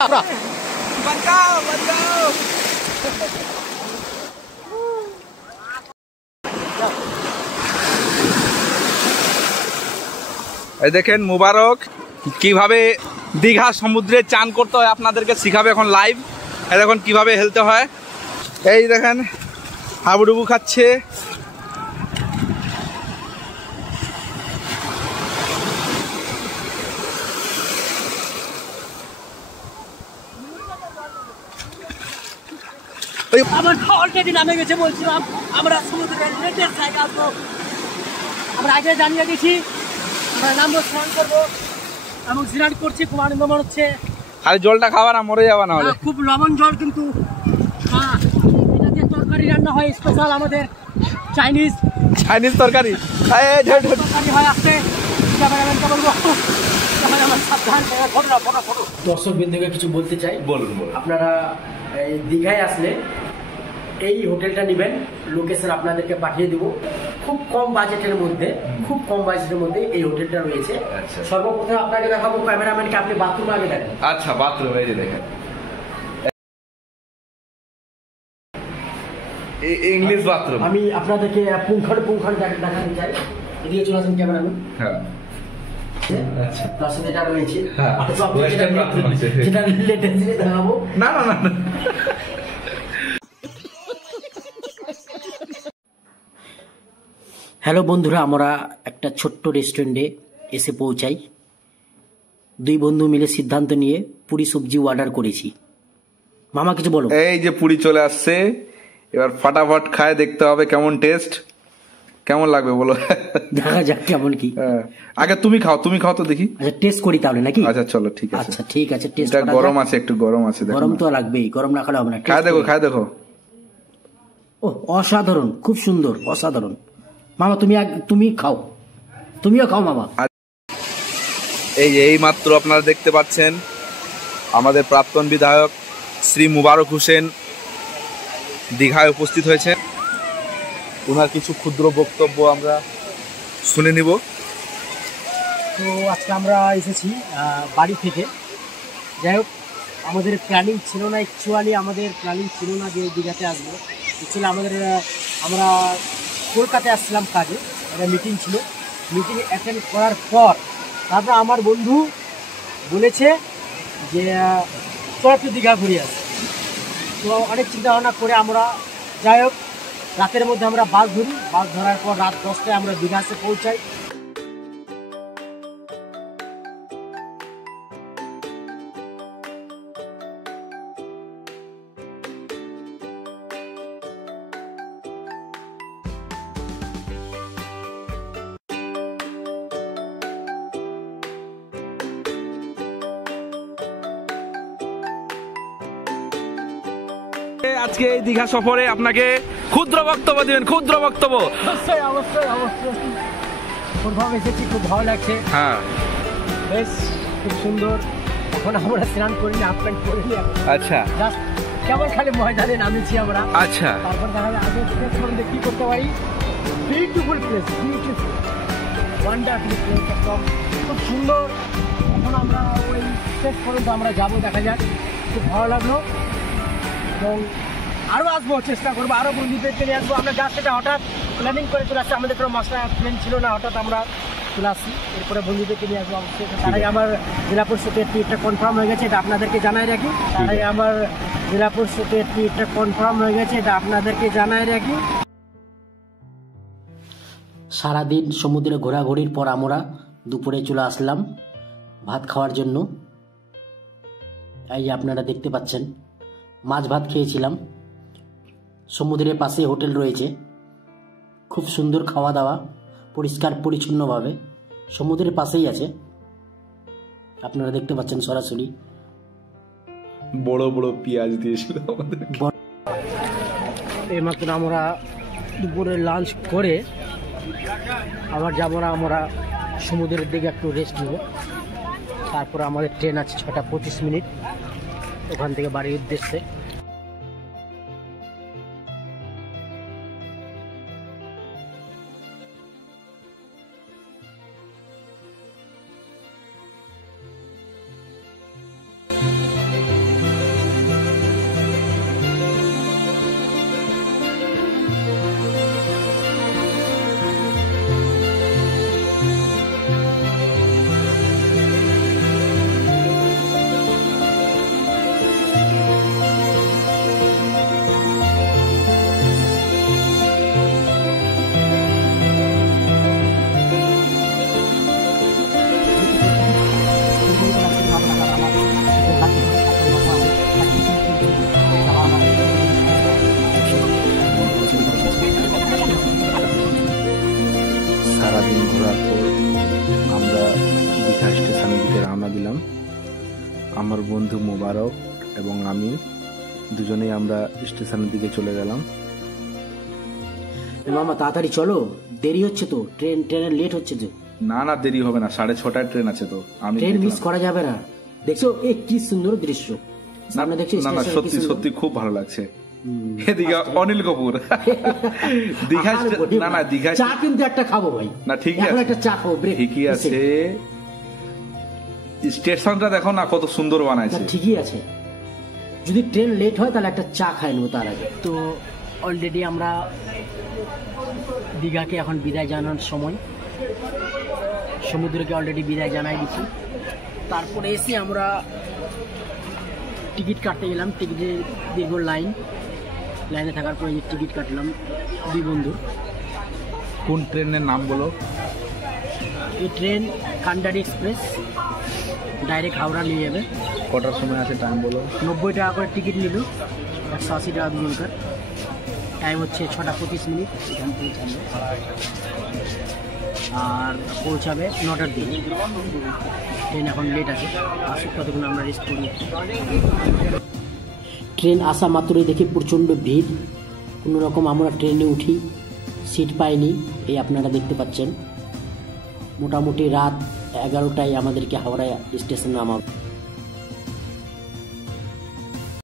এই দেখেন মুবারক কিভাবে দীঘা সমুদ্রে চান করতে হয় আপনাদেরকে শিখাবে এখন লাইভ। এই দেখুন কিভাবে হেলতে হয়। এই দেখেন হাবুডুবু খাচ্ছে। আমার অলরেডি নামে গেছে, বলছিলাম আমরা সমুদ্রের লেটেস্ট জায়গা আসবো, আমরা আগে জানিয়ে গেছি আমরা নামবো, স্নান করবো এবং স্নান করছি, খুব আনন্দ মনে হচ্ছে। খালি জলটা খাওয়া না, মরে যাওয়া না হলে। খুব লবণ জল, কিন্তু এটাতে তরকারি রান্না হয় স্পেশাল, আমাদের চাইনিজ তরকারি হয় আসছে। বলবো দর্শক বিন্দুকে কিছু বলতে চাই। বলুন। আপনারা দীঘায় আসলে এই হোটেলটা নেবেন, লোকেশন আপনাদেরকে পাঠিয়ে দেবো। খুব কম বাজেটের মধ্যে এই হোটেলটা রয়েছে। সর্বপ্রথম আপনাকে দেখাবো, ক্যামেরাম্যানকে আপনি বাথরুম আগে দেখেন। আচ্ছা, বাথরুম এই যে দেখেন, ইংলিশ বাথরুম। আমি আপনাদেরকে পুঙ্খানুপুঙ্খানু দেখাতে চাই। এদিকে চলে আসেন ক্যামেরাম্যান। হ্যাঁ, আচ্ছা, তার সাথে এটা রয়েছে। হ্যাঁ, যেটা লেটেস্ট দেখাবো। না। হ্যালো বন্ধুরা, আমরা একটা ছোট্ট রেস্টুরেন্টে এসে পৌঁছাই। দুই বন্ধু মিলে সিদ্ধান্ত নিয়ে পুরি সবজি অর্ডার করেছি। মামা কিছু বলো। এই যে পুরি চলে আসছে, এবার ফাটাফাট খায় দেখতে হবে কেমন টেস্ট, কেমন লাগবে বলো। দেখা যাক কেমন কি। আগে তুমি খাও তো দেখি। আচ্ছা, টেস্ট করি তাহলে নাকি? আচ্ছা চলো, ঠিক আছে। আচ্ছা ঠিক আছে, টেস্ট এটা গরম আছে, একটু গরম আছে। গরম তো লাগবেই, গরম না খেলে হবে না। খায় দেখো। ও অসাধারণ, খুব সুন্দর, অসাধারণ। মামা তুমি খাও, তুমিও খাও মামা। এই মাত্র আপনারা দেখতে পাচ্ছেন আমাদের প্রাক্তন বিধায়ক শ্রী মুবারক হোসেন দীঘায় উপস্থিত হয়েছেন। ওনার কিছু ক্ষুদ্র বক্তব্য আমরা শুনে নিব। তো আজকে আমরা এসেছি বাড়ি থেকে। যাই হোক, আমাদের প্ল্যানিং ছিল না, যে দীঘাতে আসবো। অ্যাকচুয়ালি আমরা কলকাতায় আসছিলাম কাজে, একটা মিটিং ছিল। মিটিং অ্যাটেন্ড করার পর তারপর আমার বন্ধু বলেছে যে চল একটু দীঘা ঘুরে আসি। তো অনেক চিন্তা ভাবনা করে আমরা, যাই হোক, রাতের মধ্যে আমরা বাস ধরার পর রাত 10টায় আমরা দীঘাতে পৌঁছাই। আজকে এই দীঘা সফরে আপনাকে ক্ষুদ্র বক্তব্য দিবেন, ক্ষুদ্র বক্তব্য। অবশ্যই প্রথম এসেছি, খুব ভালো লাগছে। হ্যাঁ, বেশ খুব সুন্দর। এখন আমরা স্নান করিনি, হাফ প্যান্ট পরিনি। আচ্ছা, কেবল খালি ময়দানে নামেছি আমরা। আচ্ছা, তারপর দেখা যায় আগে কি করতে পারি। বিউটিফুল প্লেস, ওয়ান্ডারফুল প্লেস, একদম খুব সুন্দর। এখন আমরা ওই শেষ পর্যন্ত আমরা যাবো, দেখা যাক। খুব ভালো লাগলো এবং আরও আসবো, চেষ্টা করবো, আরও বন্ধুদেরকে নিয়ে আসবো। আমরা যার সেটা হঠাৎ প্ল্যানিং করে চলে আসছি, আমাদের কোনো মাস্টার প্ল্যান ছিল না, হঠাৎ আমরা চলে আসছি। এরপরে বন্ধুদেরকে নিয়ে আসবো অবশ্যই। তারাই আমার জেলা পরিষদের ট্রিপটা কনফার্ম হয়ে গেছে, এটা আপনাদেরকে জানাই রাখি। সারাদিন সমুদ্রে ঘোরাঘুরির পর আমরা দুপুরে চলে আসলাম ভাত খাওয়ার জন্য। এই আপনারা দেখতে পাচ্ছেন, মাছ ভাত খেয়েছিলাম। সমুদ্রের পাশে হোটেল রয়েছে, খুব সুন্দর খাওয়া দাওয়া, পরিষ্কার পরিচ্ছন্নভাবে, সমুদ্রের পাশেই আছে। আপনারা দেখতে পাচ্ছেন সরাসরি। বড় বড় পেঁয়াজ দিয়েছিল আমাদের। এইমাত্র আমরা দুপুরে লাঞ্চ করে আবার যাবো না, আমরা সমুদ্রের দিকে একটু রেস্ট নেব। তারপর আমাদের ট্রেন আছে 6টা 25 মিনিট, ওখান থেকে বাড়ির উদ্দেশ্যে। বন্ধু মোবারক এবং আমি দুজনেই আমরা স্টেশনের দিকে চলে গেলাম। মামা তাড়াতাড়ি চলো, দেরি হচ্ছে তো, ট্রেনের লেট হচ্ছে তো। না না, দেরি হবে না, 6:30টায় ট্রেন আছে তো। আমি ট্রেন মিস করা যাবে না। দেখছো এই কি সুন্দর দৃশ্য সামনে দেখছি। না না, সত্যি সত্যি খুব ভালো লাগছে। এদিকে অনিল কাপুর দীঘা, না না দীঘা চা কিন্তু একটা খাবো ভাই। না ঠিকই আছে, একটা চা খাবো, ঠিকই আছে। স্টেশনটা দেখো না কত সুন্দর বানাইছে। ঠিকই আছে, যদি ট্রেন লেট হয় তাহলে একটা চা খাই নেবো তার আগে। তো অলরেডি আমরা দীঘাকে এখন বিদায় জানানোর সময়, সমুদ্রকে অলরেডি বিদায় জানাই দিচ্ছি। তারপরে এসে আমরা টিকিট কাটতে গেলাম, টিকিটের দীর্ঘ লাইনে থাকার পরে যে টিকিট কাটলাম দুই বন্ধু। কোন ট্রেনের নাম বলো? এই ট্রেন কান্ডারি এক্সপ্রেস, ডাইরেক্ট হাওড়া নিয়ে যাবে। কটার সময় আছে টাইম বলো? 90 টাকা করে টিকিট নিল, 180 টাকা দুজনকার। টাইম হচ্ছে 6:25 এখান থেকে ছাড়বে, আর পৌঁছাবে 9টার দিকে। ট্রেন এখন লেট আছে, আসুক ততক্ষণ আমরা রেস্ট করি। ট্রেন আসা মাত্রই দেখি প্রচণ্ড ভিড়। কোনো রকম আমরা ট্রেনে উঠি, সিট পাইনি, এই আপনারা দেখতে পাচ্ছেন। মোটামুটি রাত 11টায় আমাদেরকে হাওড়া স্টেশন নামাবে।